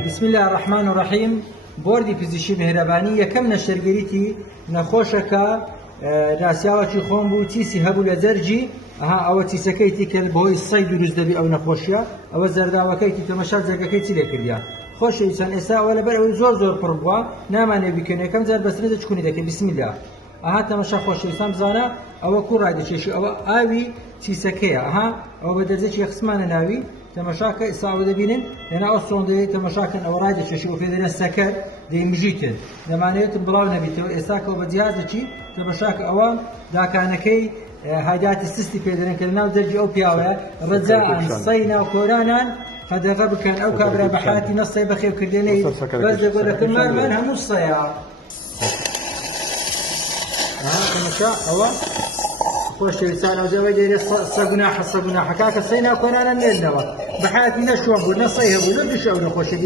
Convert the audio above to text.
بسم الله الرحمن الرحيم. بوردی پزیشکی مهربانی یەکەم نەشتەرگەریتی نەخۆشەکە ناسیاوەکی خۆم بوو، تیسی هەبوو لە جەرجی ئەوە تیسەکەیتی کە بەهۆی سەی دروست دەبی ئەو نەخۆشیە، ئەوە زەرداوەکەیتی تەمەشا جەرگەکەی چی لێ کردیا. خۆشەویستان ئێستا ئەوە لەبەر ئەوەی زۆر پڕ بووە نامانێ بیکەین، یەکەم جار بەسرێ چکونی دەکەین. بسم الله. تەمەشا خۆشەویستان بزانە ئەوە کوڕ ڕایدەچێشی، ئەوە ئاوی تیسەکەیە. ئەوە بە دەرجێکی یەخسمانە ناوی تەمەشاکە ئێستا ئەوە دەبینن لەنا ئەو سۆندەی تەمەشاکەن ئەوە ڕایدەچێشی و پێ دەرێن سەکەر دەیمژیتن دەمانەوێت بڵاو نەبیتەوە. ئێستاکەەوە بە جیازەکی تەمەشاکە ئەوە داکانەکەی هایداتی سستی پێدەرێن کە لەناو دەرجی ئەو پیاوەیە ڕەجاءن سەی ناوکۆرانان قەدەغە بکەن ئەو کابرا بە حاتی نەسەی بەخێوکردنەی بەس دەگۆدەکەمان هەموو سەیە. تەمەشا ئەوە خۆشەویستان ئەوجەوەی دەیرێت سەگوناحەکە کە سەی ناوکۆرانان نێنەوە بە حاتی نەشوە بوو نەسەی هەبوو نەدوش ئەو نەخۆشە